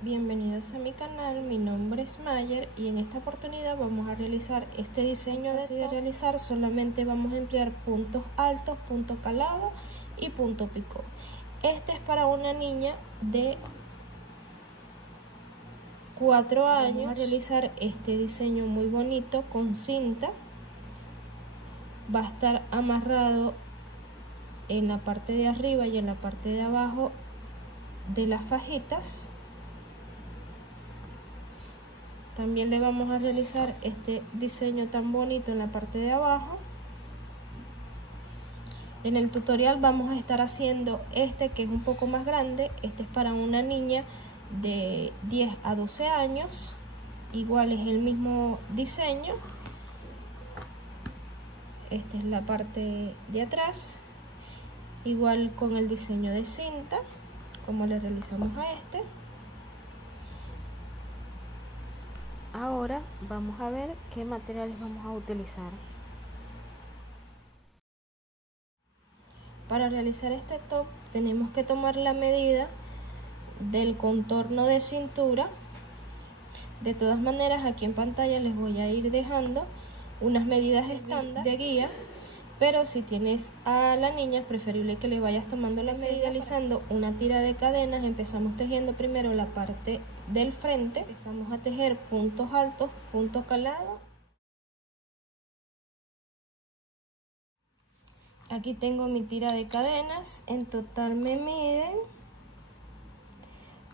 Bienvenidos a mi canal, mi nombre es Mayer y en esta oportunidad vamos a realizar este diseño. De realizar solamente vamos a emplear puntos altos, punto calado y punto picot. Este es para una niña de 4 años. Vamos a realizar este diseño muy bonito con cinta. Va a estar amarrado en la parte de arriba y en la parte de abajo de las fajitas. También le vamos a realizar este diseño tan bonito en la parte de abajo. En el tutorial vamos a estar haciendo este que es un poco más grande. Este es para una niña de 10 a 12 años. Igual es el mismo diseño. Esta es la parte de atrás. Igual con el diseño de cinta, como le realizamos a este. Ahora vamos a ver qué materiales vamos a utilizar. Para realizar este top tenemos que tomar la medida del contorno de cintura. De todas maneras, aquí en pantalla les voy a ir dejando unas medidas estándar de guía, pero si tienes a la niña es preferible que le vayas tomando la medida. Realizando una tira de cadenas, empezamos tejiendo primero la parte del frente. Empezamos a tejer puntos altos, puntos calados. Aquí tengo mi tira de cadenas. En total me miden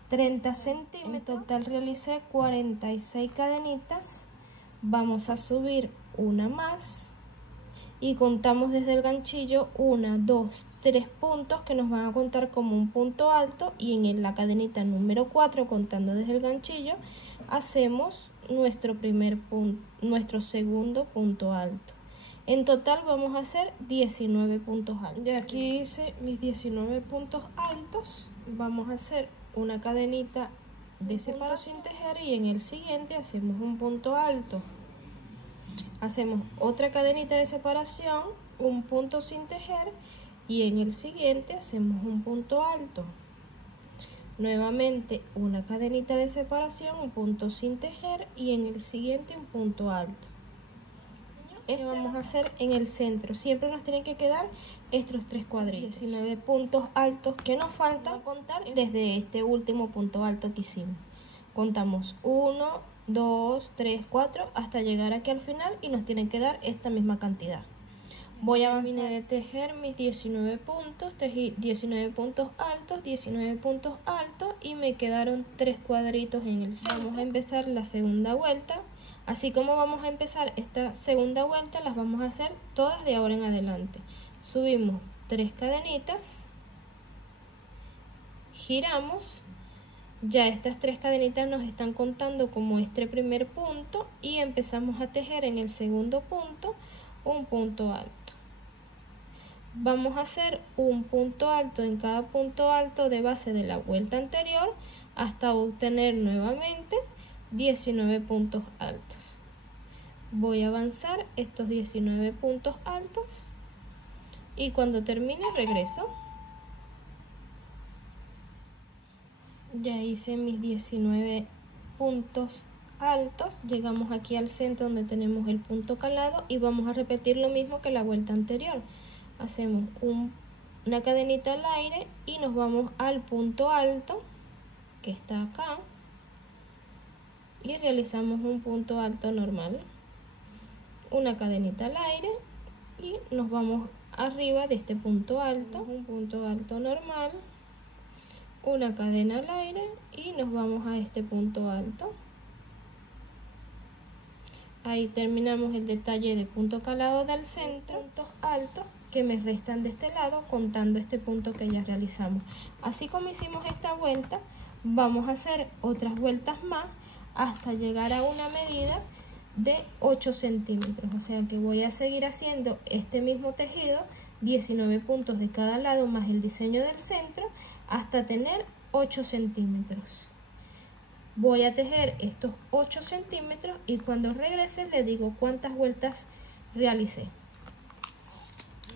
30 centímetros. En total realicé 46 cadenitas. Vamos a subir una más y contamos desde el ganchillo 1, 2, 3 puntos que nos van a contar como un punto alto, y en la cadenita número 4, contando desde el ganchillo, hacemos nuestro segundo punto alto. En total vamos a hacer 19 puntos altos. Ya aquí hice mis 19 puntos altos. Vamos a hacer una cadenita de separación sin tejer y en el siguiente hacemos un punto alto. Hacemos otra cadenita de separación, un punto sin tejer y en el siguiente hacemos un punto alto. Nuevamente una cadenita de separación, un punto sin tejer y en el siguiente un punto alto. Esto vamos a hacer en el centro. Siempre nos tienen que quedar estos 3 cuadritos. 19 puntos altos que nos faltan contar desde este último punto alto que hicimos. Contamos 1, 2, 3, 4 hasta llegar aquí al final y nos tienen que dar esta misma cantidad. Voy a terminar de tejer mis 19 puntos, tejí 19 puntos altos, 19 puntos altos y me quedaron 3 cuadritos en el centro. Vamos a empezar la segunda vuelta. Así como vamos a empezar esta segunda vuelta, las vamos a hacer todas de ahora en adelante. Subimos 3 cadenitas, giramos. Ya estas 3 cadenitas nos están contando como este primer punto y empezamos a tejer en el segundo punto un punto alto. Vamos a hacer un punto alto en cada punto alto de base de la vuelta anterior hasta obtener nuevamente 19 puntos altos. Voy a avanzar estos 19 puntos altos y cuando termine regreso. Ya hice mis 19 puntos altos, llegamos aquí al centro donde tenemos el punto calado y vamos a repetir lo mismo que la vuelta anterior. Hacemos una cadenita al aire y nos vamos al punto alto que está acá y realizamos un punto alto normal, una cadenita al aire y nos vamos arriba de este punto alto, un punto alto normal, una cadena al aire y nos vamos a este punto alto. Ahí terminamos el detalle de punto calado del centro, puntos altos que me restan de este lado contando este punto que ya realizamos. Así como hicimos esta vuelta, vamos a hacer otras vueltas más hasta llegar a una medida de 8 centímetros. O sea que voy a seguir haciendo este mismo tejido, 19 puntos de cada lado más el diseño del centro, hasta tener 8 centímetros. voy a tejer estos 8 centímetros y cuando regrese le digo cuántas vueltas realicé.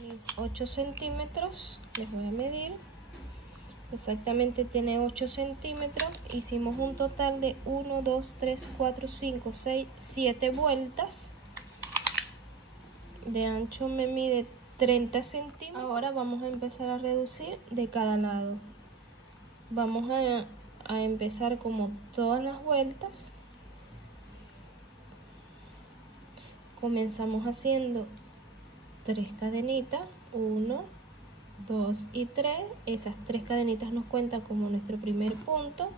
Mis 8 centímetros, les voy a medir, exactamente tiene 8 centímetros. Hicimos un total de 1, 2, 3, 4, 5, 6, 7 vueltas. De ancho me mide 30 centímetros. Ahora vamos a empezar a reducir de cada lado. Vamos a empezar como todas las vueltas. Comenzamos haciendo 3 cadenitas, 1, 2 y 3. Esas 3 cadenitas nos cuentan como nuestro primer punto.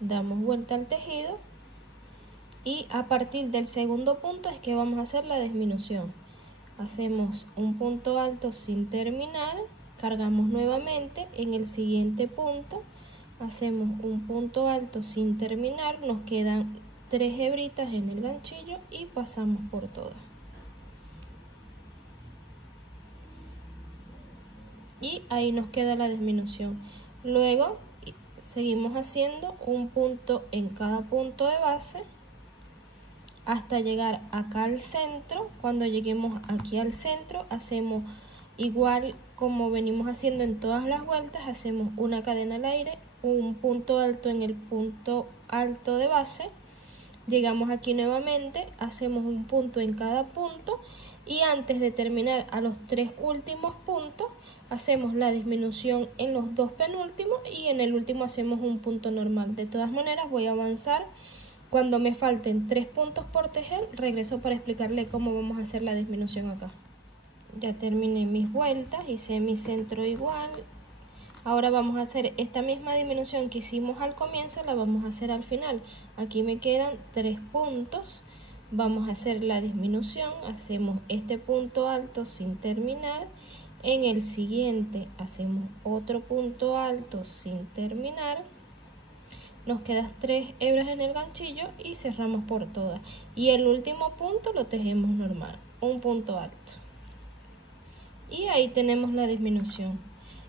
Damos vuelta al tejido y a partir del segundo punto es que vamos a hacer la disminución. Hacemos un punto alto sin terminar, cargamos nuevamente en el siguiente punto, hacemos un punto alto sin terminar, nos quedan 3 hebritas en el ganchillo y pasamos por todas. Y ahí nos queda la disminución. Luego seguimos haciendo un punto en cada punto de base hasta llegar acá al centro. Cuando lleguemos aquí al centro hacemos igual como venimos haciendo en todas las vueltas, hacemos una cadena al aire, un punto alto en el punto alto de base, llegamos aquí nuevamente, hacemos un punto en cada punto y antes de terminar a los 3 últimos puntos hacemos la disminución en los 2 penúltimos y en el último hacemos un punto normal. De todas maneras voy a avanzar. Cuando me falten 3 puntos por tejer, regreso para explicarle cómo vamos a hacer la disminución acá. Ya terminé mis vueltas, hice mi centro igual. Ahora vamos a hacer esta misma disminución que hicimos al comienzo, la vamos a hacer al final. Aquí me quedan 3 puntos. Vamos a hacer la disminución, hacemos este punto alto sin terminar. En el siguiente hacemos otro punto alto sin terminar. Nos quedan 3 hebras en el ganchillo y cerramos por todas. Y el último punto lo tejemos normal, un punto alto. Y ahí tenemos la disminución.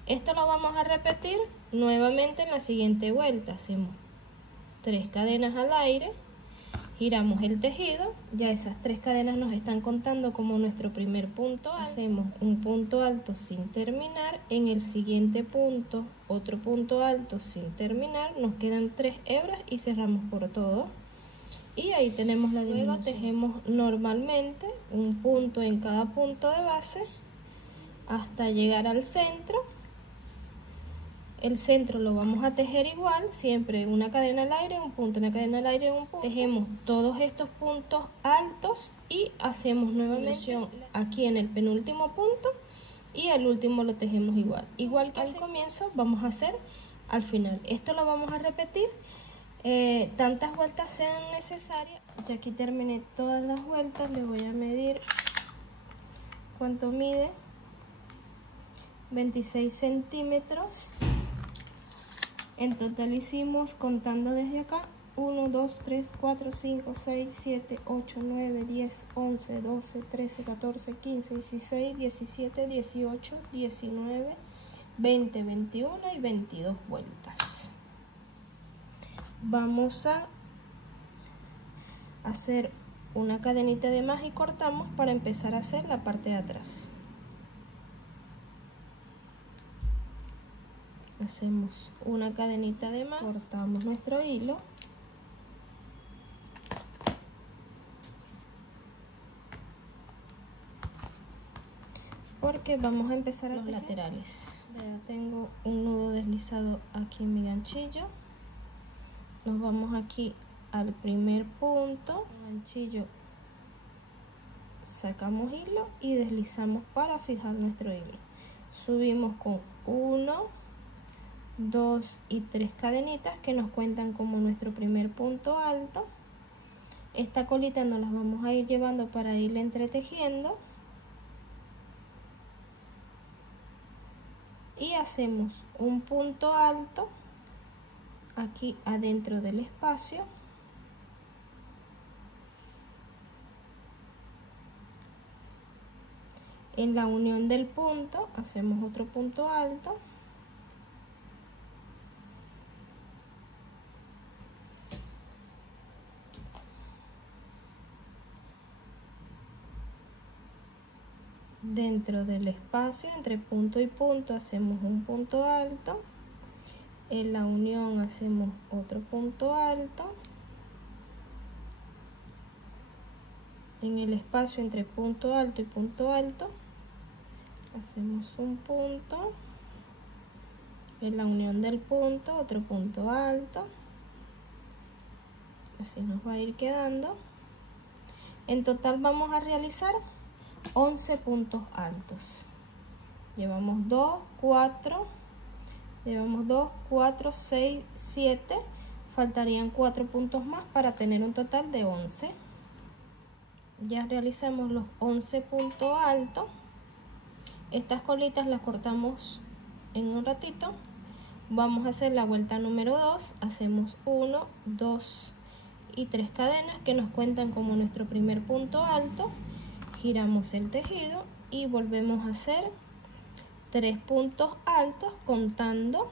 Esto lo vamos a repetir nuevamente en la siguiente vuelta. Hacemos 3 cadenas al aire, giramos el tejido, ya esas 3 cadenas nos están contando como nuestro primer punto. Hacemos un punto alto sin terminar, en el siguiente punto otro punto alto sin terminar, nos quedan 3 hebras y cerramos por todo. Y ahí tenemos la disminución. Luego tejemos normalmente un punto en cada punto de base hasta llegar al centro. El centro lo vamos a tejer igual, siempre una cadena al aire, un punto, una cadena al aire, un punto. Tejemos todos estos puntos altos y hacemos nuevamente aquí en el penúltimo punto y el último lo tejemos igual. Igual que al comienzo vamos a hacer al final. Esto lo vamos a repetir tantas vueltas sean necesarias. Ya aquí terminé todas las vueltas, le voy a medir cuánto mide. 26 centímetros. En total hicimos, contando desde acá, 1, 2, 3, 4, 5, 6, 7, 8, 9, 10, 11, 12, 13, 14, 15, 16, 17, 18, 19, 20, 21 y 22 vueltas. Vamos a hacer una cadenita de más y cortamos para empezar a hacer la parte de atrás. Hacemos una cadenita de más, cortamos nuestro hilo porque vamos a empezar a los laterales. Ya tengo un nudo deslizado aquí en mi ganchillo. Nos vamos aquí al primer punto, ganchillo, sacamos hilo y deslizamos para fijar nuestro hilo. Subimos con 1, 2 y 3 cadenitas que nos cuentan como nuestro primer punto alto. Esta colita nos las vamos a ir llevando para irle entretejiendo y hacemos un punto alto aquí adentro del espacio. En la unión del punto hacemos otro punto alto. Dentro del espacio entre punto y punto hacemos un punto alto. En la unión hacemos otro punto alto. En el espacio entre punto alto y punto alto hacemos un punto. En la unión del punto otro punto alto. Así nos va a ir quedando. En total vamos a realizar 11 puntos altos. Llevamos 2, 4, 6, 7. Faltarían 4 puntos más para tener un total de 11. Ya realizamos los 11 puntos altos. Estas colitas las cortamos en un ratito. Vamos a hacer la vuelta número 2. Hacemos 1, 2 y 3 cadenas que nos cuentan como nuestro primer punto alto. Giramos el tejido y volvemos a hacer 3 puntos altos contando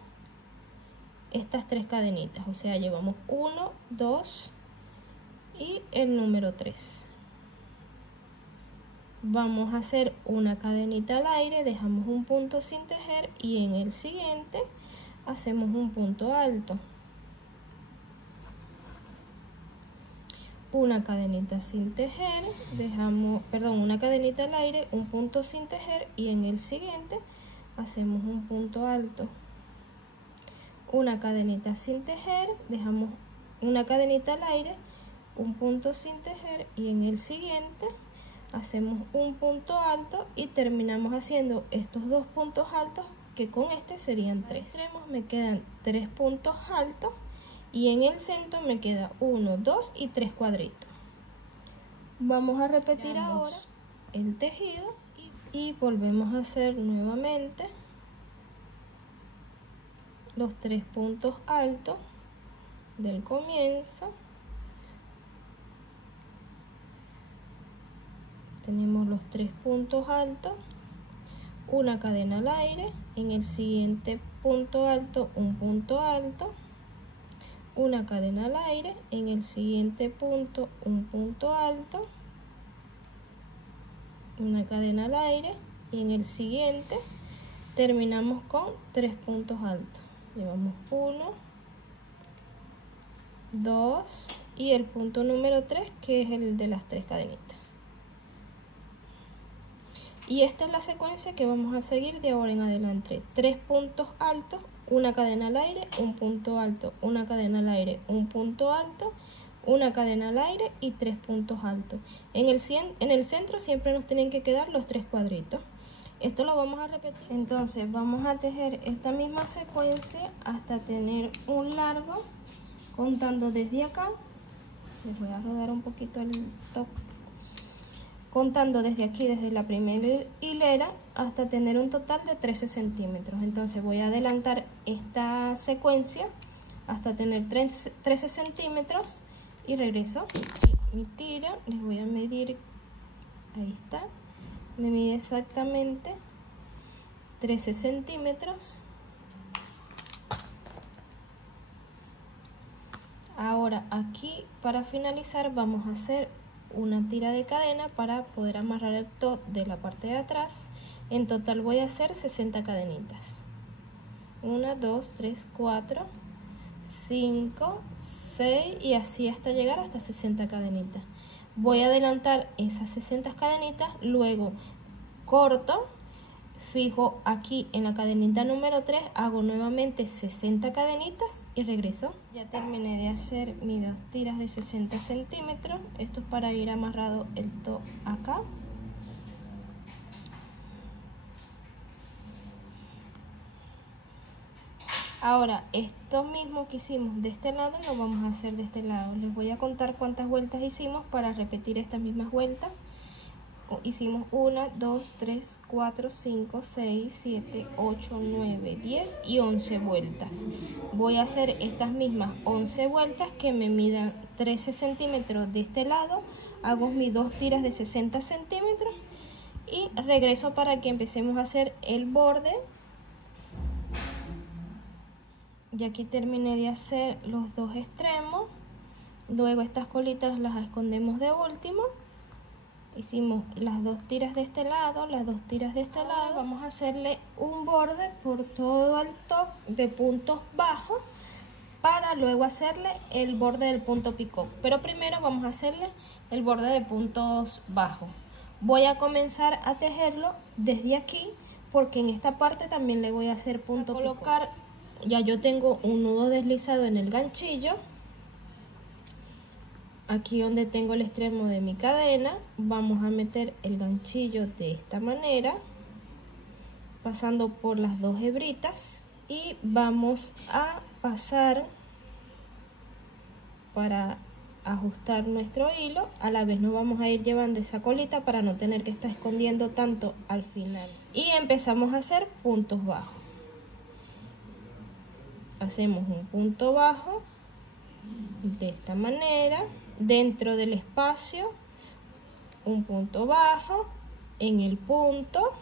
estas 3 cadenitas. O sea, llevamos 1, 2 y el número 3. Vamos a hacer una cadenita al aire, dejamos un punto sin tejer y en el siguiente hacemos un punto alto. Una cadenita sin tejer, una cadenita al aire, un punto sin tejer y en el siguiente hacemos un punto alto. Una cadenita sin tejer, dejamos una cadenita al aire, un punto sin tejer y en el siguiente hacemos un punto alto y terminamos haciendo estos 2 puntos altos que con este serían 3. Extremos me quedan 3 puntos altos y en el centro me queda 1, 2 y 3 cuadritos. Vamos a repetir ahora el tejido y volvemos a hacer nuevamente los 3 puntos altos del comienzo. Tenemos los 3 puntos altos, una cadena al aire, en el siguiente punto alto un punto alto, una cadena al aire, en el siguiente punto un punto alto, una cadena al aire y en el siguiente terminamos con 3 puntos altos. Llevamos 1, 2 y el punto número 3 que es el de las 3 cadenitas. Y esta es la secuencia que vamos a seguir de ahora en adelante. 3 puntos altos, una cadena al aire, un punto alto, una cadena al aire, un punto alto, una cadena al aire y 3 puntos altos. En el centro siempre nos tienen que quedar los 3 cuadritos. Esto lo vamos a repetir. Entonces vamos a tejer esta misma secuencia hasta tener un largo, contando desde acá. Les voy a rodar un poquito el top. Contando desde aquí, desde la primera hilera, hasta tener un total de 13 centímetros. Entonces voy a adelantar esta secuencia hasta tener 13 centímetros y regreso. Mi tira, les voy a medir, ahí está, me mide exactamente 13 centímetros. Ahora aquí, para finalizar, vamos a hacer una tira de cadena para poder amarrar el top de la parte de atrás. En total voy a hacer 60 cadenitas. 1, 2, 3, 4, 5, 6 y así hasta llegar hasta 60 cadenitas. Voy a adelantar esas 60 cadenitas, luego corto, fijo aquí en la cadenita número 3, hago nuevamente 60 cadenitas y regreso. Ya terminé de hacer mis 2 tiras de 60 centímetros. Esto es para ir amarrado el top acá. Ahora, esto mismo que hicimos de este lado lo vamos a hacer de este lado. Les voy a contar cuántas vueltas hicimos para repetir estas mismas vueltas. Hicimos 1, 2, 3, 4, 5, 6, 7, 8, 9, 10 y 11 vueltas. Voy a hacer estas mismas 11 vueltas que me midan 13 centímetros de este lado. Hago mis 2 tiras de 60 centímetros y regreso para que empecemos a hacer el borde. Y aquí terminé de hacer los 2 extremos. Luego estas colitas las escondemos de último. Hicimos las 2 tiras de este lado, las 2 tiras de este lado. Vamos a hacerle un borde por todo el top de puntos bajos para luego hacerle el borde del punto picot. Pero primero vamos a hacerle el borde de puntos bajos. Voy a comenzar a tejerlo desde aquí porque en esta parte también le voy a hacer punto picot. Colocar, ya yo tengo un nudo deslizado en el ganchillo. Aquí donde tengo el extremo de mi cadena, vamos a meter el ganchillo de esta manera, pasando por las 2 hebritas, y vamos a pasar para ajustar nuestro hilo. A la vez nos vamos a ir llevando esa colita para no tener que estar escondiendo tanto al final. Y empezamos a hacer puntos bajos. Hacemos un punto bajo de esta manera. Dentro del espacio, un punto bajo, en el punto,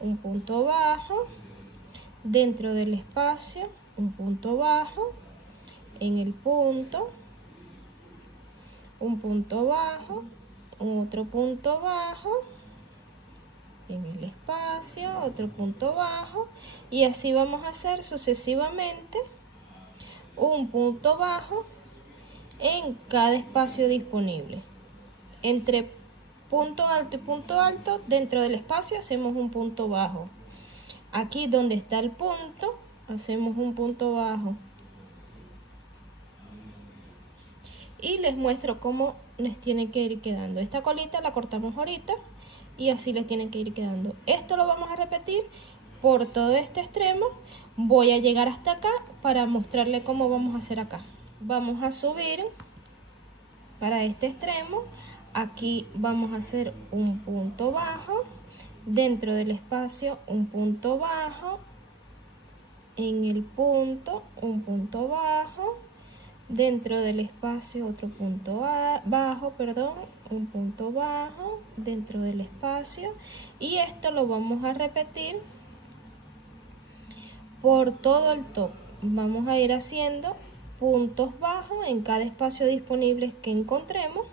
un punto bajo, dentro del espacio, un punto bajo, en el punto, un punto bajo, otro punto bajo, en el espacio, otro punto bajo, y así vamos a hacer sucesivamente un punto bajo en cada espacio disponible. Entre punto alto y punto alto, dentro del espacio hacemos un punto bajo. Aquí donde está el punto, hacemos un punto bajo. Y les muestro cómo les tiene que ir quedando. Esta colita la cortamos ahorita y así les tiene que ir quedando. Esto lo vamos a repetir por todo este extremo. Voy a llegar hasta acá para mostrarle cómo vamos a hacer acá. Vamos a subir para este extremo. Aquí vamos a hacer un punto bajo, dentro del espacio un punto bajo, en el punto un punto bajo, dentro del espacio otro punto bajo, perdón, un punto bajo, dentro del espacio, y esto lo vamos a repetir por todo el top. Vamos a ir haciendo puntos bajos en cada espacio disponible que encontremos.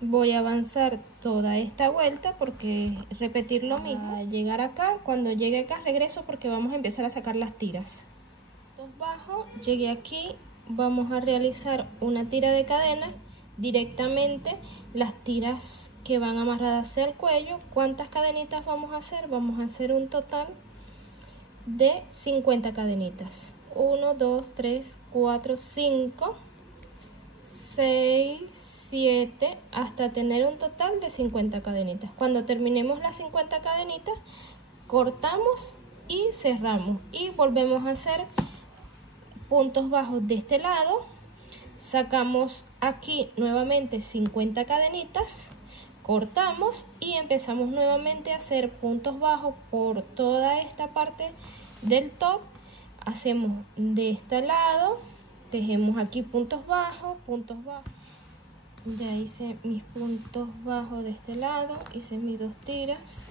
Voy a avanzar toda esta vuelta porque repetir lo mismo. A llegar acá, cuando llegue acá regreso porque vamos a empezar a sacar las tiras. Puntos bajos, llegué aquí, vamos a realizar una tira de cadena directamente, las tiras que van amarradas hacia el cuello. ¿Cuántas cadenitas vamos a hacer? Vamos a hacer un total de 50 cadenitas. 1, 2, 3, 4, 5, 6, 7, hasta tener un total de 50 cadenitas. Cuando terminemos las 50 cadenitas, cortamos y cerramos y volvemos a hacer puntos bajos de este lado. Sacamos aquí nuevamente 50 cadenitas, cortamos y empezamos nuevamente a hacer puntos bajos por toda esta parte del top. Hacemos de este lado, tejemos aquí puntos bajos, puntos bajos. Ya hice mis puntos bajos de este lado, hice mis 2 tiras,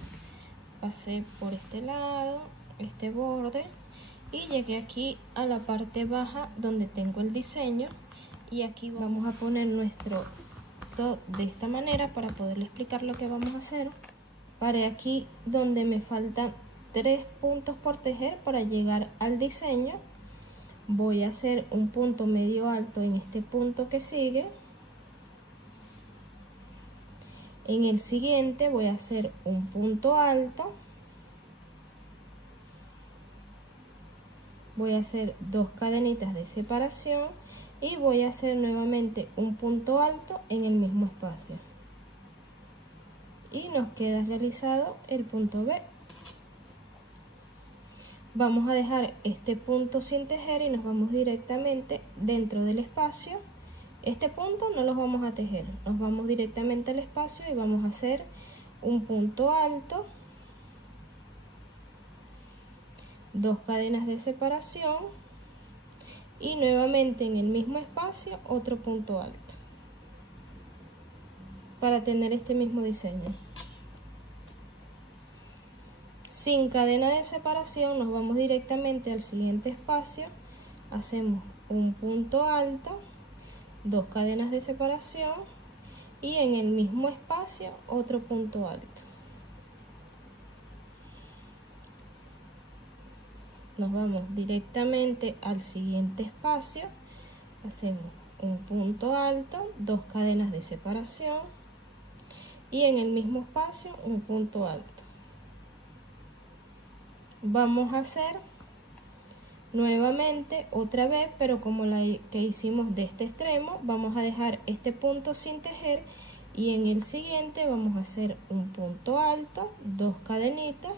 pasé por este lado, este borde, y llegué aquí a la parte baja donde tengo el diseño, y aquí vamos a poner nuestro top de esta manera para poderle explicar lo que vamos a hacer. Paré aquí donde me faltan 3 puntos por tejer para llegar al diseño. Voy a hacer un punto medio alto en este punto que sigue. En el siguiente voy a hacer un punto alto. Voy a hacer 2 cadenitas de separación y voy a hacer nuevamente un punto alto en el mismo espacio. Y nos queda realizado el punto B. Vamos a dejar este punto sin tejer y nos vamos directamente dentro del espacio. Este punto no los vamos a tejer, nos vamos directamente al espacio y vamos a hacer un punto alto, 2 cadenas de separación y nuevamente en el mismo espacio otro punto alto para tener este mismo diseño. Sin cadena de separación nos vamos directamente al siguiente espacio, hacemos un punto alto, 2 cadenas de separación y en el mismo espacio otro punto alto. Nos vamos directamente al siguiente espacio, hacemos un punto alto, 2 cadenas de separación y en el mismo espacio un punto alto. Vamos a hacer nuevamente otra vez, pero como la que hicimos de este extremo, vamos a dejar este punto sin tejer y en el siguiente vamos a hacer un punto alto, 2 cadenitas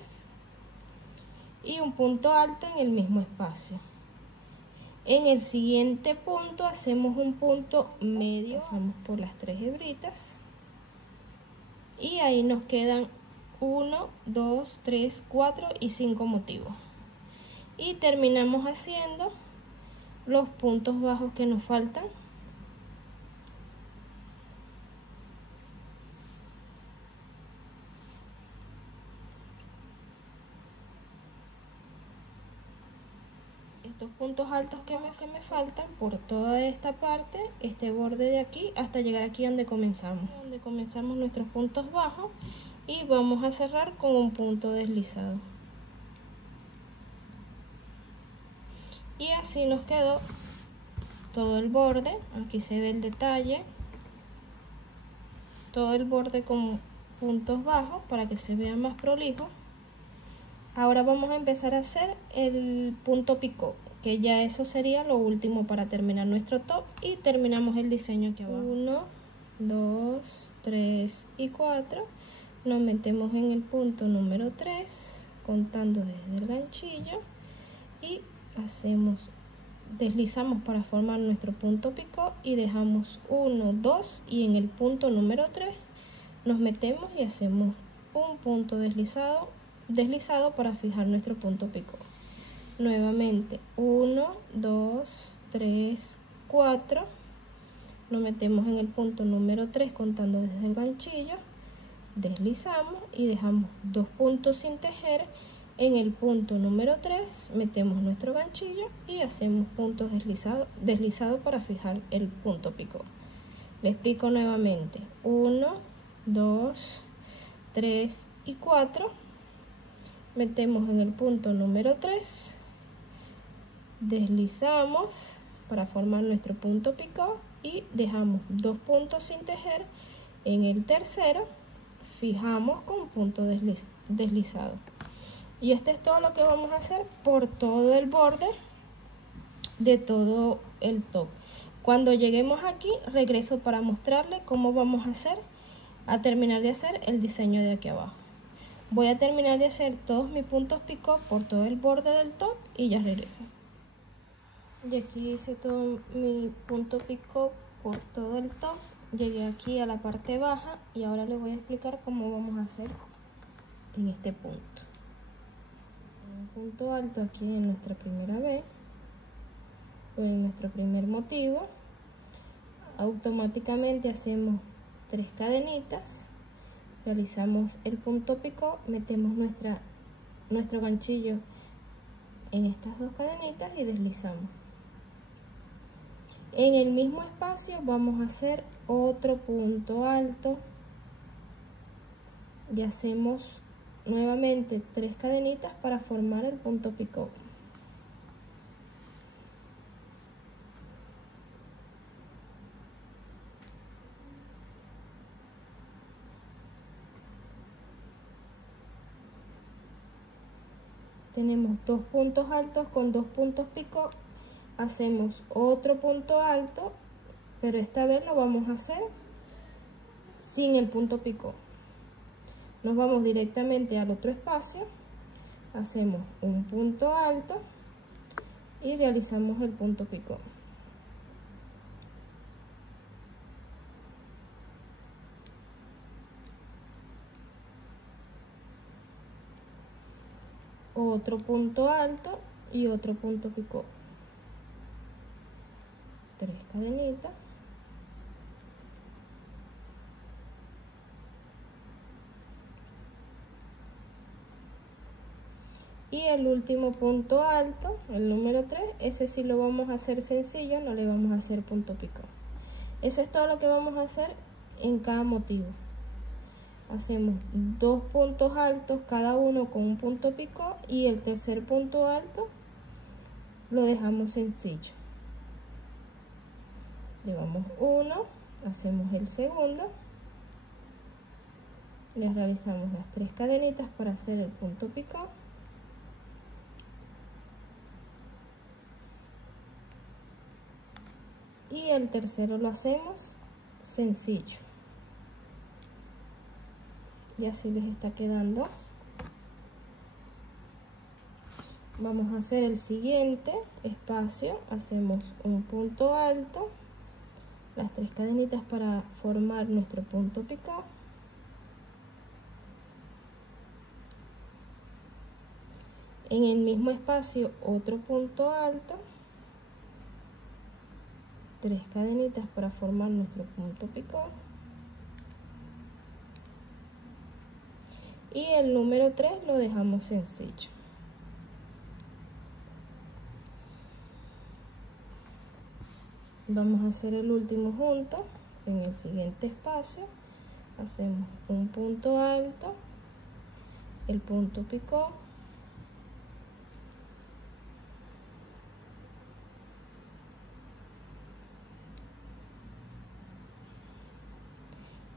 y un punto alto en el mismo espacio. En el siguiente punto hacemos un punto medio, pasamos por las 3 hebritas y ahí nos quedan 1, 2, 3, 4 y 5 motivos. Y terminamos haciendo los puntos bajos que nos faltan. Estos puntos altos que me faltan por toda esta parte, este borde de aquí, hasta llegar aquí donde comenzamos. Donde comenzamos nuestros puntos bajos y vamos a cerrar con un punto deslizado. Y así nos quedó todo el borde. Aquí se ve el detalle, todo el borde con puntos bajos para que se vea más prolijo. Ahora vamos a empezar a hacer el punto picot, que ya eso sería lo último para terminar nuestro top y terminamos el diseño aquí abajo. 1, 2, 3 y 4. Nos metemos en el punto número 3 contando desde el ganchillo y deslizamos para formar nuestro punto picot y dejamos 1, 2 y en el punto número 3 nos metemos y hacemos un punto deslizado para fijar nuestro punto picot. Nuevamente 1, 2, 3, 4, nos metemos en el punto número 3 contando desde el ganchillo, deslizamos y dejamos 2 puntos sin tejer. En el punto número 3 metemos nuestro ganchillo y hacemos puntos deslizados para fijar el punto picot. Le explico nuevamente: 1, 2, 3 y 4. Metemos en el punto número 3, deslizamos para formar nuestro punto picot y dejamos 2 puntos sin tejer. En el tercero fijamos con punto deslizado. Y este es todo lo que vamos a hacer por todo el borde de todo el top. Cuando lleguemos aquí regreso para mostrarles cómo vamos a terminar de hacer el diseño de aquí abajo. Voy a terminar de hacer todos mis puntos picot por todo el borde del top y ya regreso. Y aquí hice todo mi punto picot por todo el top. Llegué aquí a la parte baja y ahora les voy a explicar cómo vamos a hacer en este punto. Un punto alto aquí en nuestra primera vez, en nuestro primer motivo. Automáticamente hacemos 3 cadenitas, realizamos el punto picot, metemos nuestro ganchillo en estas 2 cadenitas y deslizamos. En el mismo espacio vamos a hacer otro punto alto y hacemos nuevamente 3 cadenitas para formar el punto picot. Tenemos 2 puntos altos con 2 puntos picot. Hacemos otro punto alto, pero esta vez lo vamos a hacer sin el punto picot. Nos vamos directamente al otro espacio, hacemos un punto alto y realizamos el punto picot. Otro punto alto y otro punto picot. 3 cadenitas. Y el último punto alto, el número 3, ese sí lo vamos a hacer sencillo, no le vamos a hacer punto picado. Eso es todo lo que vamos a hacer en cada motivo. Hacemos 2 puntos altos, cada uno con un punto picado, y el tercer punto alto lo dejamos sencillo. Llevamos uno, hacemos el segundo, le realizamos las 3 cadenitas para hacer el punto picado. Y el tercero lo hacemos sencillo. Y así les está quedando. Vamos a hacer el siguiente espacio. Hacemos un punto alto, las 3 cadenitas para formar nuestro punto picado. En el mismo espacio otro punto alto, 3 cadenitas para formar nuestro punto picado. Y el número 3 lo dejamos sencillo. Vamos a hacer el último junto. En el siguiente espacio hacemos un punto alto, el punto picado,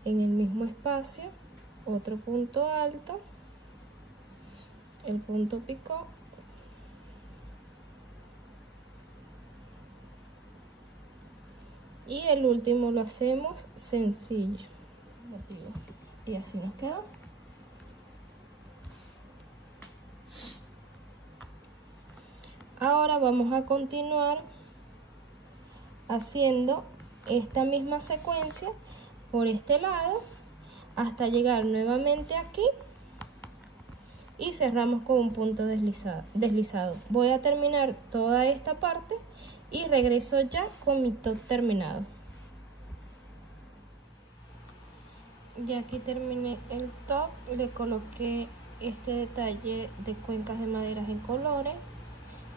en el mismo espacio otro punto alto, el punto picado, y el último lo hacemos sencillo. Y así nos queda. Ahora vamos a continuar haciendo esta misma secuencia por este lado hasta llegar nuevamente aquí y cerramos con un punto deslizado. Voy a terminar toda esta parte y regreso ya con mi top terminado. Ya aquí terminé el top, le coloqué este detalle de cuencas de maderas en colores,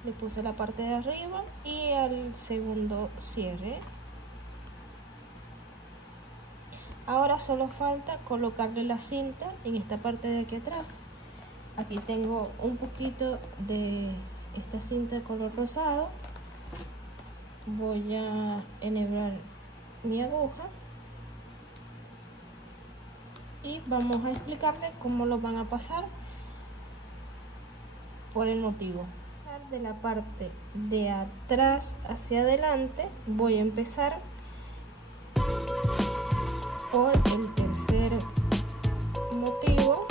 le puse la parte de arriba y al segundo cierre. Ahora solo falta colocarle la cinta en esta parte de aquí atrás. Aquí tengo un poquito de esta cinta de color rosado. Voy a enhebrar mi aguja y vamos a explicarles cómo lo van a pasar por el motivo. De la parte de atrás hacia adelante voy a empezar por el tercer motivo.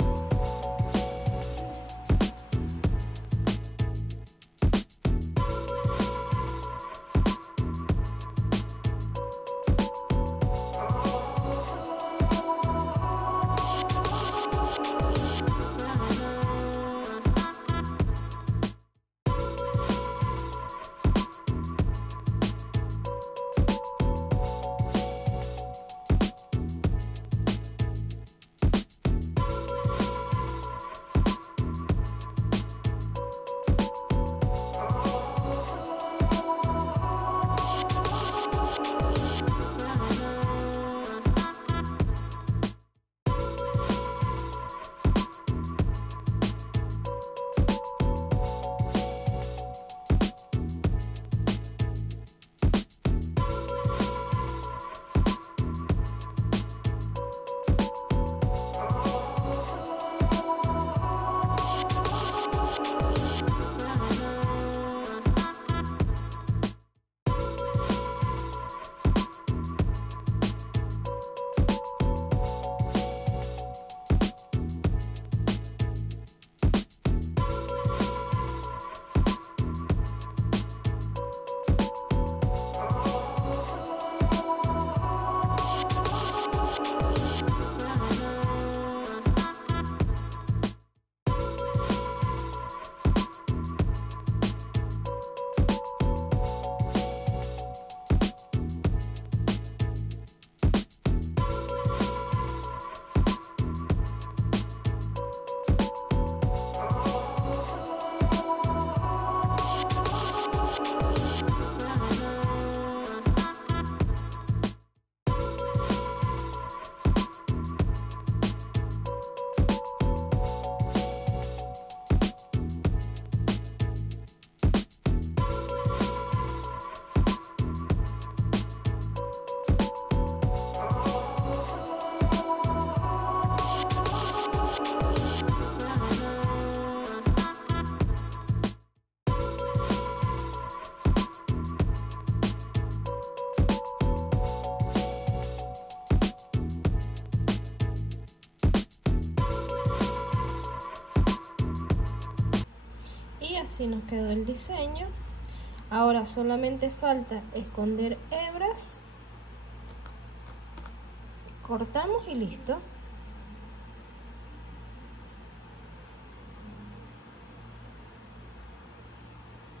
Así nos quedó el diseño. Ahora solamente falta esconder hebras, cortamos y listo.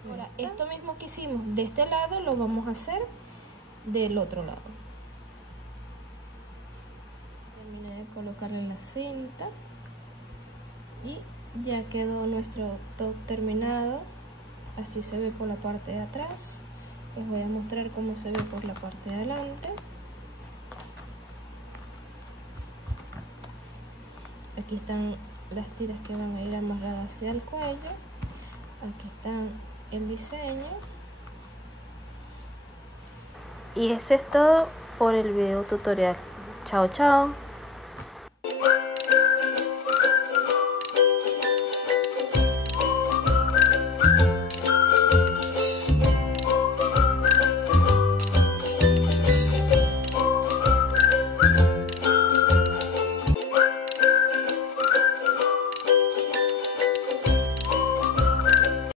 Ahora esto mismo que hicimos de este lado lo vamos a hacer del otro lado. Terminé de colocarle la cinta y ya quedó nuestro top terminado. Así se ve por la parte de atrás. Les voy a mostrar cómo se ve por la parte de adelante. Aquí están las tiras que van a ir amarradas hacia el cuello. Aquí está el diseño. Y eso es todo por el video tutorial. Chao, chao.